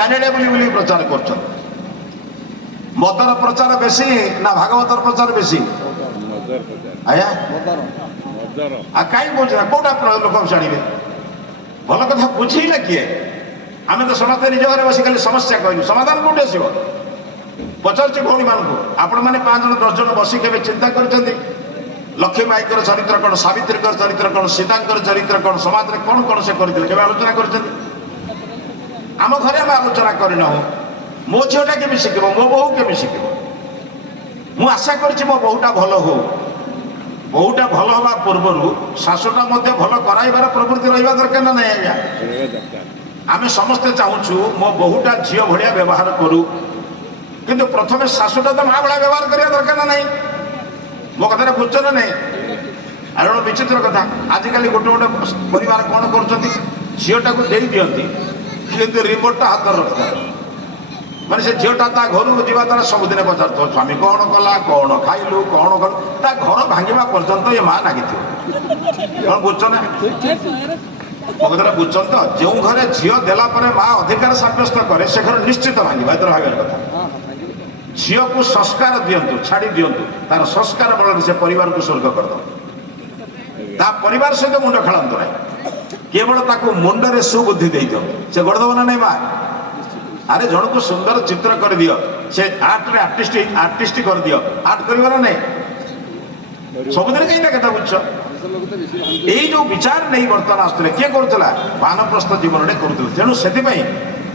ଚାରିଆଡ଼େ ବୁଲି ବୁଲି ପ୍ରଚାର କରୁଛନ୍ତି। ମଦର ପ୍ରଚାର ବେଶୀ ନା ଭାଗବତର ପ୍ରଚାର ବେଶୀ? ଆଜ୍ଞା ଆଉ କାହିଁ ବୁଝିବା କୋଉଟା ଲୋକ ଜାଣିବେ? ଭଲ କଥା ବୁଝେଇଲା କିଏ? ଆମେ ତ ସମସ୍ତେ ନିଜ ଘରେ ବସି ଖାଲି ସମସ୍ୟା କହିଲୁ, ସମାଧାନ କୋଉଠି ଆସିବ? ପଚାରୁଛି ଭଉଣୀମାନଙ୍କୁ, ଆପଣମାନେ 5 ଜଣ 10 ଜଣ ବସି କେବେ ଚିନ୍ତା କରିଛନ୍ତି ଲକ୍ଷ୍ମୀବାଇଙ୍କର ଚରିତ୍ର କ'ଣ, ସାବିତ୍ରୀଙ୍କର ଚରିତ୍ର କ'ଣ, ସୀତାଙ୍କର ଚରିତ୍ର କ'ଣ, ସମାଜରେ କ'ଣ କ'ଣ ସେ କରିଥିଲେ, କେବେ ଆଲୋଚନା କରିଛନ୍ତି? ଆମ ଘରେ ଆମେ ଆଲୋଚନା କରିନାହୁଁ। ମୋ ଝିଅଟା କେମିତି ଶିଖିବ, ମୋ ବୋହୂ କେମିତି ଶିଖିବ? ମୁଁ ଆଶା କରିଛି ମୋ ବୋହୂଟା ଭଲ ହଉ। ବୋହୂଟା ଭଲ ହେବା ପୂର୍ବରୁ ଶାଶୁଟା ମଧ୍ୟ ଭଲ କରାଇବାର ପ୍ରବୃତ୍ତି ରହିବା ଦରକାର ନା ନାହିଁ ଆଜ୍ଞା? ଆମେ ସମସ୍ତେ ଚାହୁଁଛୁ ମୋ ବୋହୂଟା ଝିଅ ଭଳିଆ ବ୍ୟବହାର କରୁ, କିନ୍ତୁ ପ୍ରଥମେ ଶାଶୁଟା ତ ମା ଭଳିଆ ବ୍ୟବହାର କରିବା ଦରକାର ନା ନାହିଁ? ମୋ କଥାଟା ବୁଝୁଛ ନା ନାହିଁ? ଆଉ ଗୋଟେ ବିଚିତ୍ର କଥା, ଆଜିକାଲି ଗୋଟେ ଗୋଟେ ପରିବାର କ'ଣ କରୁଛନ୍ତି, ଝିଅଟାକୁ ଦେଇ ଦିଅନ୍ତି କିନ୍ତୁ ରିମୋଟଟା ହାତରେ ରଖିଥାଏ। ମାନେ ସେ ଝିଅଟା ତା ଘରକୁ ଯିବା ଦ୍ୱାରା ସବୁଦିନେ ପଚାରୁଥିବ ସ୍ୱାମୀ କ'ଣ କଲା, କ'ଣ ଖାଇଲୁ, କ'ଣ କଲୁ, ତା ଘର ଭାଙ୍ଗିବା ପର୍ଯ୍ୟନ୍ତ ଏ ମା ଲାଗିଥିବ। କ'ଣ ବୁଝୁଛ ନା? ମୋ କଥାଟା ବୁଝୁଛନ୍ତି ତ? ଯେଉଁ ଘରେ ଝିଅ ଦେଲା ପରେ ମା ଅଧିକାର ସାବ୍ୟସ୍ତ କରେ ସେ ଘର ନିଶ୍ଚିତ ଭାଙ୍ଗିବ, ଏଥର ଭାବିବାର କଥା। ଝିଅକୁ ସଂସ୍କାର ଦିଅନ୍ତୁ, ଛାଡ଼ି ଦିଅନ୍ତୁ, ତାର ସଂସ୍କାର ବଳରେ ସେ ପରିବାରକୁ ସ୍ୱର୍ଗ କରିଦେବ। ତା ପରିବାର ସହିତ ମୁଣ୍ଡ ଖେଳନ୍ତୁ ନାହିଁ, କେବଳ ତାକୁ ମୁଣ୍ଡରେ ସୁବୁଦ୍ଧି ଦେଇଦିଅ। ସେ ଗଢ଼ିଦେବ ନା ନାହିଁ ମା? ଆରେ ଜଣକୁ ସୁନ୍ଦର ଚିତ୍ର କରିଦିଅ, ସେ ଆର୍ଟରେ ଆର୍ଟିଷ୍ଟ କରିଦିଅ, ଆର୍ଟ କରିବ ନା ନାହିଁ? ସବୁଦିନ କେହି ତା କଥା ବୁଝୁଛ? ଏଇ ଯୋଉ ବିଚାର ନେଇ ବର୍ତ୍ତମାନ ଆସୁଥିଲେ, କିଏ କରୁଥିଲା? ବାନପ୍ରସ୍ଥ ଜୀବନରେ କରୁଥିଲେ। ତେଣୁ ସେଥିପାଇଁ